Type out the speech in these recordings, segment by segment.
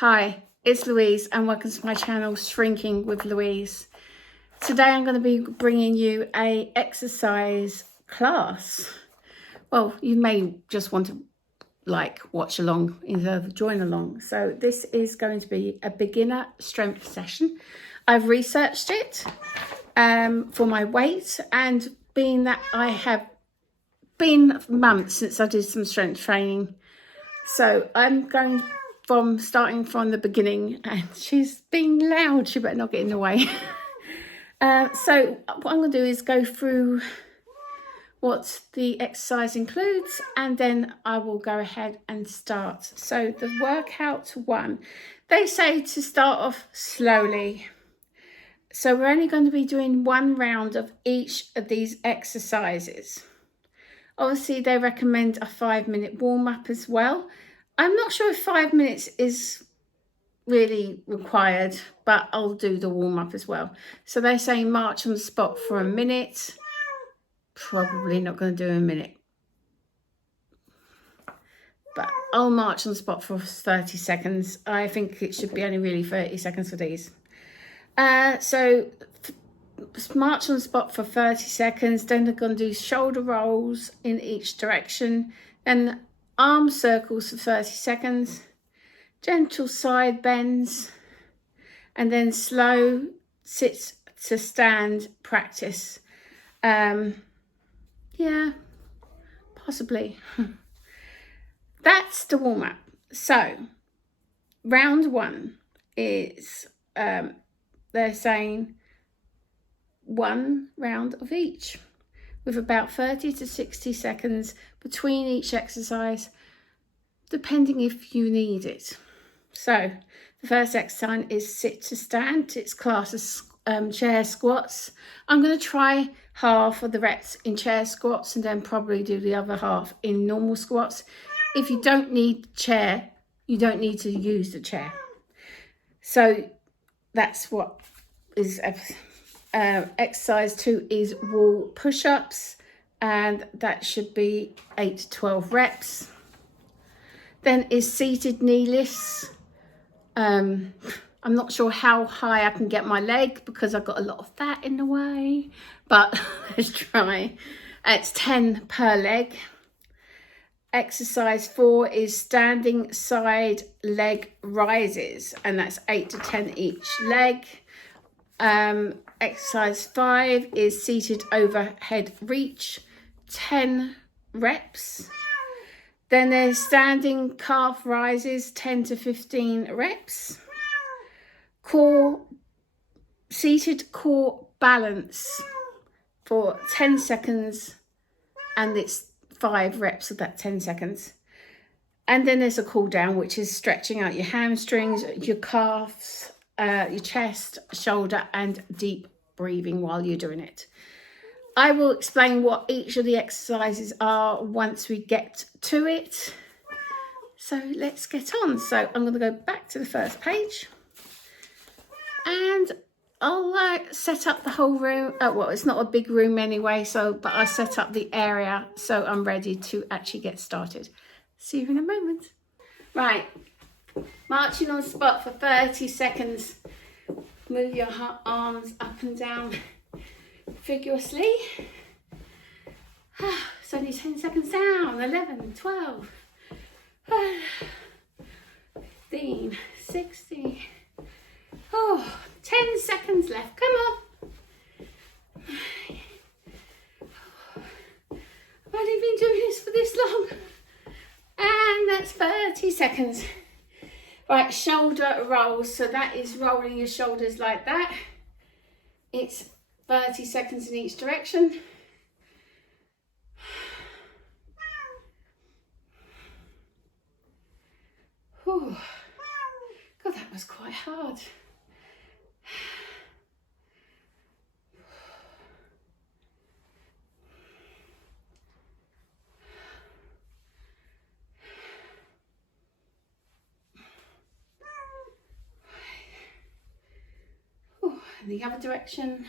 Hi, it's Louise and welcome to my channel Shrinking with Louise. Today I'm going to be bringing you a exercise class. Well, you may just want to watch along instead of join along. So this is going to be a beginner strength session. I've researched it for my weight, and being that I have been months since I did some strength training, so I'm going starting from the beginning, and she's being loud, she better not get in the way. So what I'm going to do is go through what the exercise includes, and then I will go ahead and start. So the workout one, they say to start off slowly. So we're only going to be doing one round of each of these exercises. Obviously they recommend a 5-minute warm-up as well. I'm not sure if 5 minutes is really required, but I'll do the warm-up as well. So they say march on the spot for a minute. Probably not going to do a minute, but I'll march on the spot for 30 seconds. I think it should be only really 30 seconds for these. So march on the spot for 30 seconds. Then they're going to do shoulder rolls in each direction, and arm circles for 30 seconds, gentle side bends, and then slow sit to stand practice. Yeah, possibly. That's the warm-up. So round one is they're saying one round of each, with about 30 to 60 seconds between each exercise, depending if you need it. So the first exercise is sit to stand. It's classed as chair squats. I'm going to try half of the reps in chair squats and then probably do the other half in normal squats. If you don't need chair, you don't need to use the chair. So that's what is exercise 2 is wall push-ups, and that should be 8 to 12 reps. Then is seated knee lifts. I'm not sure how high I can get my leg because I've got a lot of fat in the way, but let's try. It's 10 per leg. Exercise 4 is standing side leg rises, and that's 8 to 10 each leg. Exercise 5 is seated overhead reach, 10 reps. Then there's standing calf rises, 10 to 15 reps. Seated core balance for 10 seconds, and it's 5 reps of that 10 seconds. And then there's a cool down, which is stretching out your hamstrings, your calves, your chest, shoulder, and deep breathing while you're doing it. I will explain what each of the exercises are once we get to it. So let's get on. So I'm going to go back to the first page, and I'll set up the whole room. Well, it's not a big room anyway, but I set up the area so I'm ready to actually get started. See you in a moment. Right, marching on the spot for 30 seconds. Move your arms up and down vigorously. It's only 10 seconds down. 11, 12, 15, 16. 10 seconds left. Come on. I've only been doing this for this long. And that's 30 seconds. Right, shoulder rolls. So that is rolling your shoulders like that. It's 30 seconds in each direction. Whew. God, that was quite hard. In the other direction.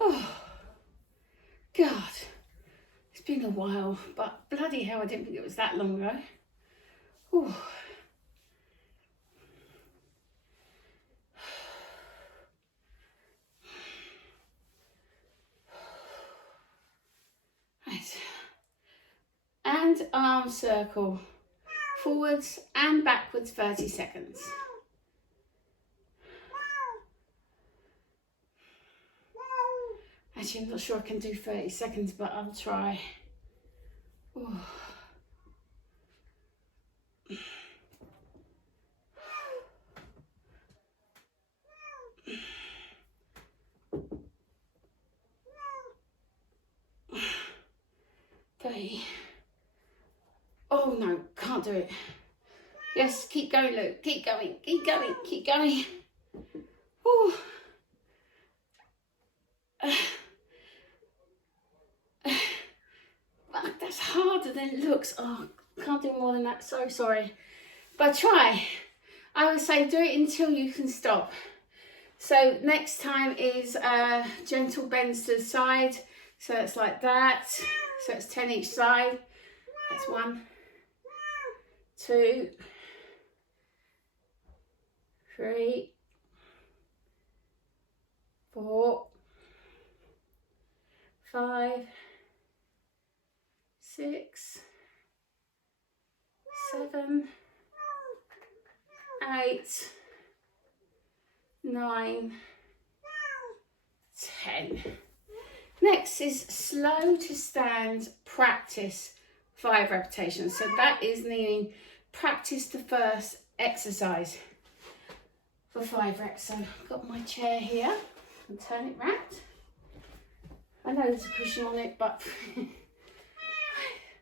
Oh, God. a while, but bloody hell, I didn't think it was that long ago. Whew. Right. And arm circle, forwards and backwards 30 seconds. Actually, I'm not sure I can do 30 seconds, but I'll try. Ooh. Okay. Oh no, can't do it. Yes, keep going, Luke. Keep going, keep going, keep going. Ooh. That's harder than it looks. Oh, can't do more than that. So sorry. But try. I would say do it until you can stop. So next time is gentle bends to the side. So it's like that. So it's 10 each side. That's 1, 2, 3, 4, 5, 6, 7, 8, 9, 10. Next is slow to stand practice 5 repetitions. So that is meaning practice the first exercise for 5 reps. So I've got my chair here and turn it round. I know there's a cushion on it, but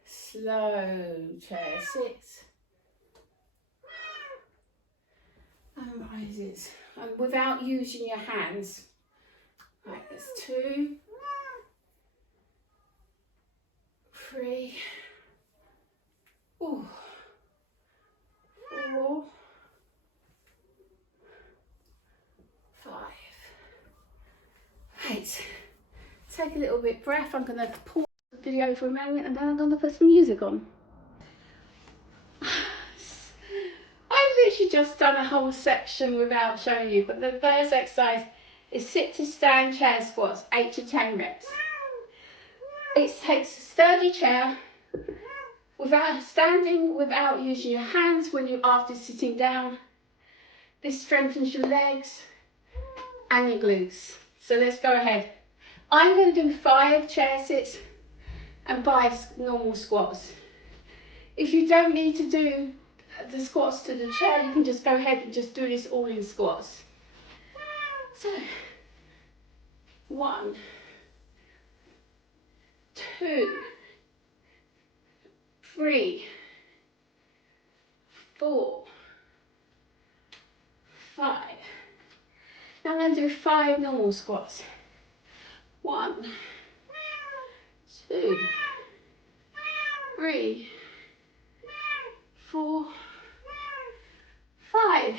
slow chair, 6. And rises. And without using your hands. Right, that's 2, 3, ooh, 4, 5. Right, take a little bit of breath. I'm going to pause the video for a moment and then I'm going to put some music on. I've literally just done a whole section without showing you, but the first exercise is sit to stand chair squats, 8 to 10 reps. It takes a sturdy chair, without standing, without using your hands when you're after sitting down. This strengthens your legs and your glutes. So let's go ahead. I'm going to do 5 chair sits and 5 normal squats. If you don't need to do the squats to the chair, you can just go ahead and just do this all in squats. So 1, 2, 3, 4, 5. Now I'm going to do 5 normal squats. 1, 2, 3, 4, 5.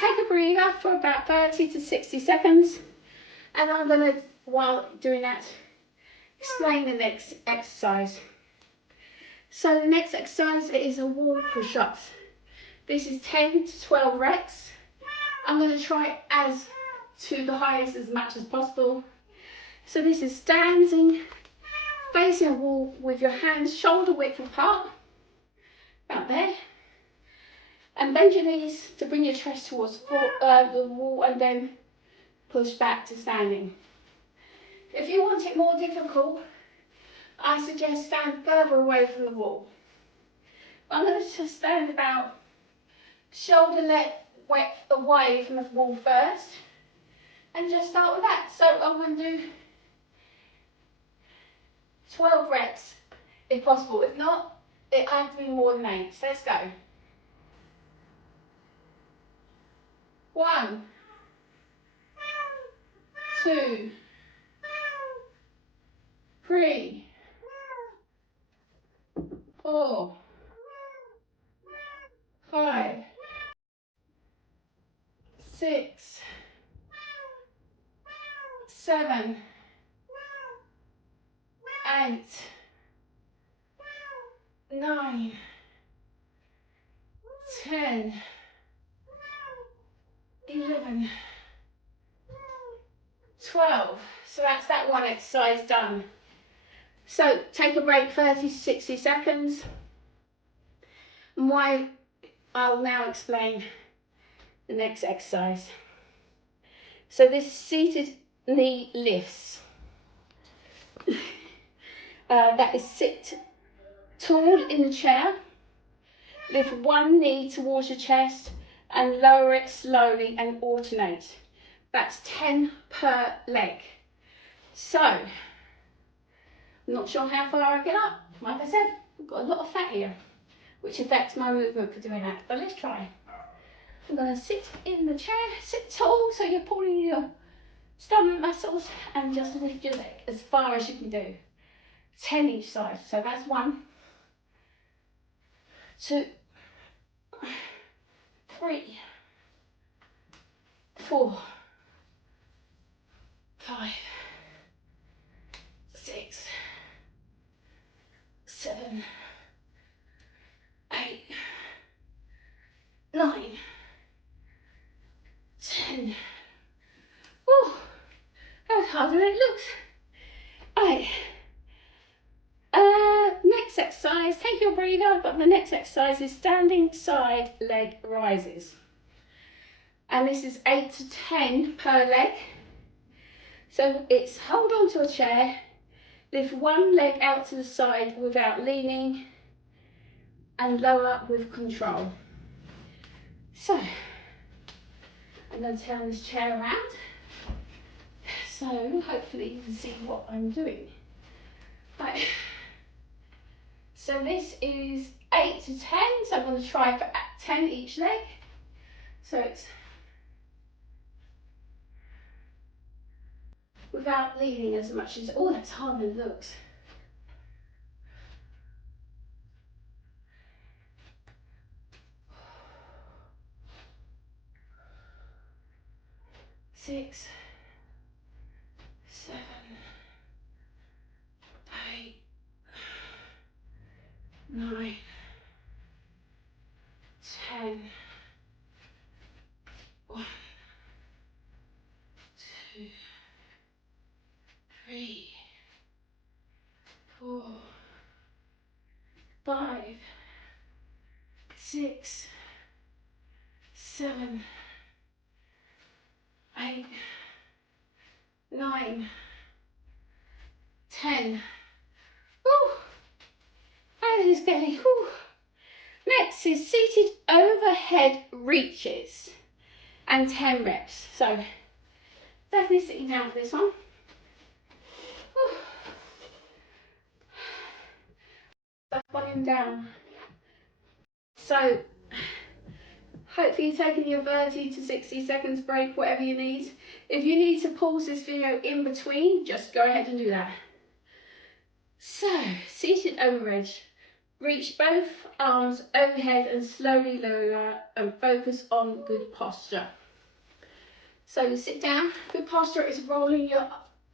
Take a breather for about 30 to 60 seconds. And I'm going to, while doing that, explain the next exercise. So the next exercise is a wall push-ups. This is 10 to 12 reps. I'm going to try as to the highest as much as possible. So this is standing, facing a wall with your hands shoulder width apart, about there. And bend your knees to bring your chest towards the wall and then push back to standing. If you want it more difficult, I suggest stand further away from the wall. I'm going to just stand about shoulder width away from the wall first and just start with that. So I'm going to do 12 reps if possible. If not, it has to be more than 8. So let's go. 1, 2, 3, 4, 5, 6, 7, 8, 9, 10, 11, 12. So that's that one exercise done. So take a break 30 to 60 seconds. And why I'll now explain the next exercise. So this seated knee lifts. That is sit tall in the chair, lift one knee towards your chest and lower it slowly and alternate. That's 10 per leg. So, I'm not sure how far I get up. Like I said, I've got a lot of fat here, which affects my movement for doing that. But let's try. I'm going to sit in the chair, sit tall so you're pulling your stomach muscles and just lift your leg as far as you can do. 10 each side. So that's 1, 2, 3, 4, 5, 6, 7, 8, 9, 10. Oh, that was harder than it looks. Right. Next exercise, take your breather, but the next exercise is standing side leg rises. And this is 8 to 10 per leg. So it's hold on to a chair, lift one leg out to the side without leaning, and lower with control. So, I'm going to turn this chair around. So, hopefully you can see what I'm doing. Right. So this is 8 to 10, so I'm going to try for 10 each leg. So it's without leaning as much as, oh, that's harder than it looks. Six, 7, 8, 9, 10. 1, 2, 3, 4, 5, 6, 7, 8, 9, 10. Oh, that is getting. Whew. Next is seated overhead reaches and 10 reps. So definitely sitting down for this one. Whew. That volume down. So hopefully you're taking your 30 to 60 seconds break, whatever you need. If you need to pause this video in between, just go ahead and do that. So, seated overhead. Reach both arms overhead and slowly lower and focus on good posture. So sit down. Good posture is rolling your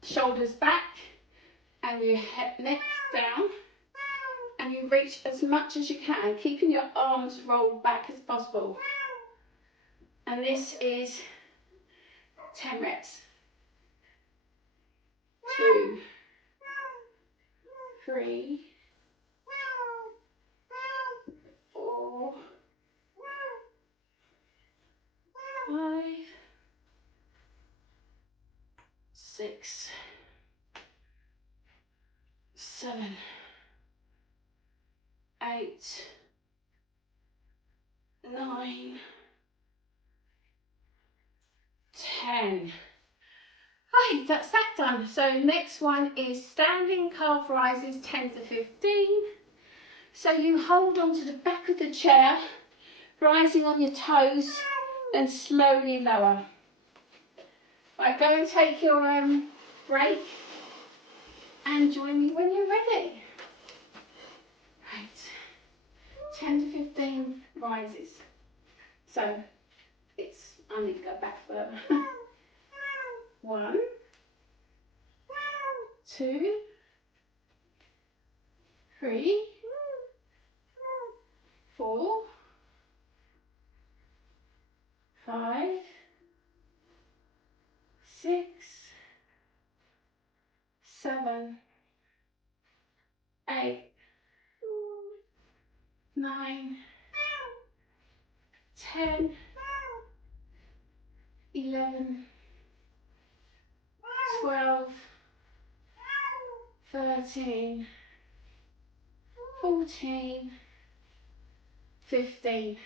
shoulders back and your neck down. And you reach as much as you can, keeping your arms rolled back as possible. And this is 10 reps. 2, 3, 4, 5, 6, 7, 8, 9, 10. Right, that's that done. So next one is standing calf rises 10 to 15. So you hold on to the back of the chair, rising on your toes, then slowly lower. Right, go and take your break and join me when you're ready. Right, 10 to 15 rises. So I need to go back further. 1, 2, 3, 4, 5, 6, 7, 8, 9, 10, 11, 12, 13, 14, 15.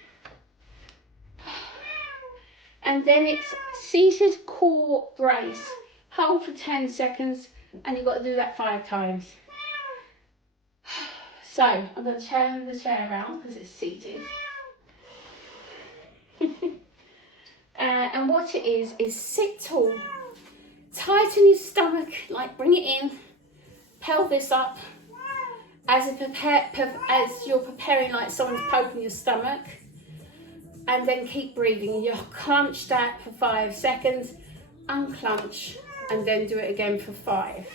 And then it's seated core brace. Hold for 10 seconds and you've got to do that 5 times. So I'm going to turn the chair around because it's seated. And what it is sit tall, tighten your stomach, like bring it in, pelvis up, as you're preparing like someone's poking your stomach, and then keep breathing. You clench that for 5 seconds, unclench, and then do it again for 5.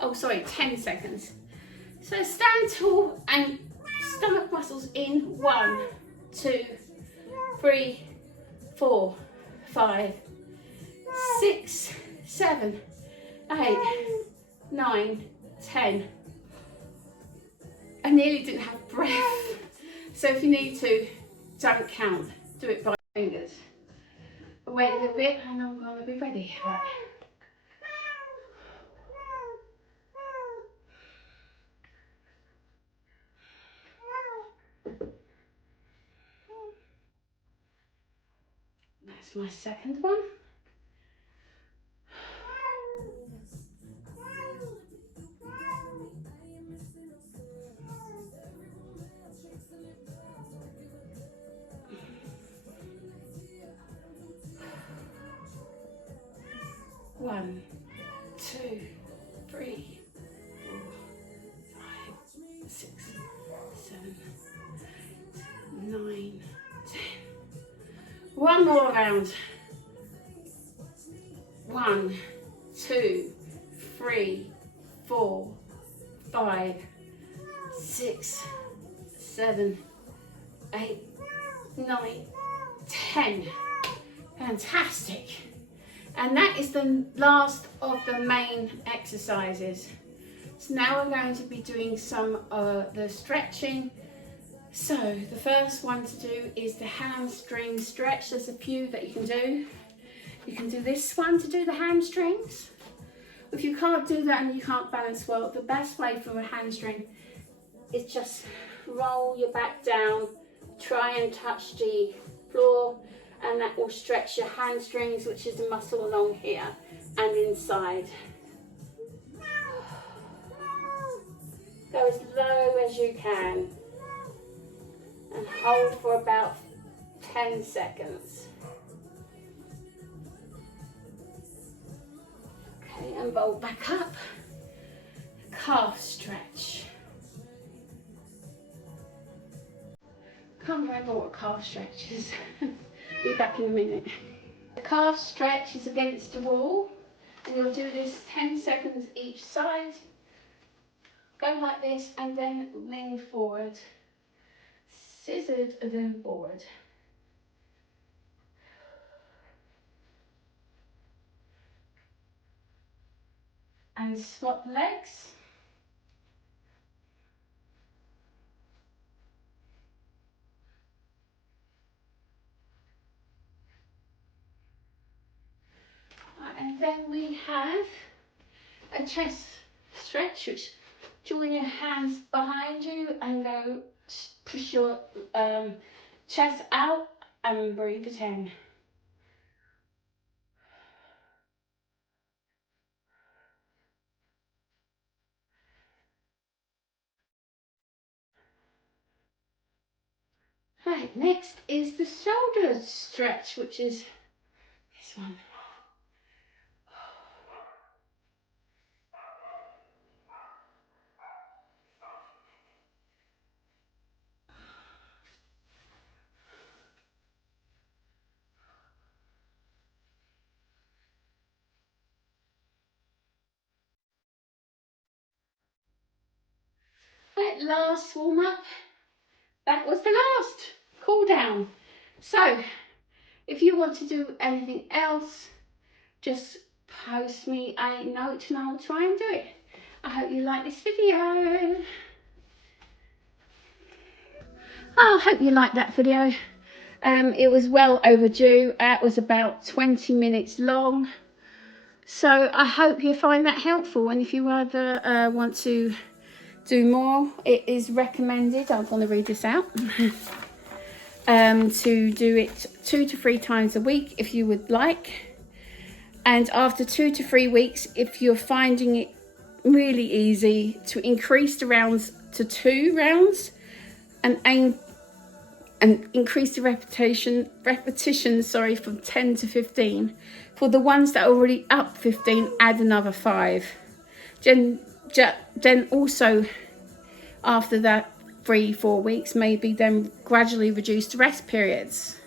Oh, sorry, 10 seconds. So stand tall and stomach muscles in. 1, 2, 3, 4, 5, 6, 7, 8, 9, 10. I nearly didn't have breath. So if you need to, don't count. Do it by fingers. Wait a little bit and I'm going to be ready. Right. That's my second one. One, 2, 3, 4, 5, 6, 7, 9, 10. One more round. 1, 2, 3, 4, 5, 6, 7, 8, 9, 10. Fantastic. And that is the last of the main exercises. So now we're going to be doing some of the stretching. So the first one to do is the hamstring stretch. There's a few that you can do. You can do this one to do the hamstrings. If you can't do that and you can't balance well, the best way for a hamstring is just roll your back down, try and touch the floor, and that will stretch your hamstrings, which is the muscle along here and inside. Go as low as you can and hold for about 10 seconds. Okay, and roll back up. Calf stretch. Can't remember what calf stretch is. Be back in a minute. The calf stretch is against the wall, and you'll do this 10 seconds each side. Go like this and then lean forward. Scissored and then forward. And swap legs. And then we have a chest stretch, which join your hands behind you and go push your chest out and breathe for 10. Right, next is the shoulder stretch, which is this one. Right, last warm up. that was the last cool down. So if you want to do anything else, just post me a note and I'll try and do it. I hope you like this video. I hope you liked that video. It was well overdue. It was about 20 minutes long. So I hope you find that helpful, and if you either want to do more, it is recommended, I'm going to read this out, to do it 2 to 3 times a week if you would like. And after 2 to 3 weeks, if you're finding it really easy, to increase the rounds to 2 rounds and increase the repetitions from 10 to 15. For the ones that are already up 15, add another 5. Then also after that 3-4 weeks, maybe then gradually reduce the rest periods.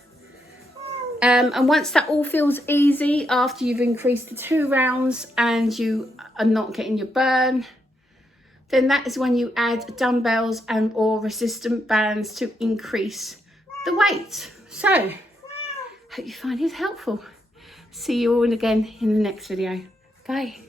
And once that all feels easy, after you've increased the 2 rounds and you are not getting your burn, then that is when you add dumbbells and or resistant bands to increase the weight. So, hope you find it helpful. See you all again in the next video. Bye.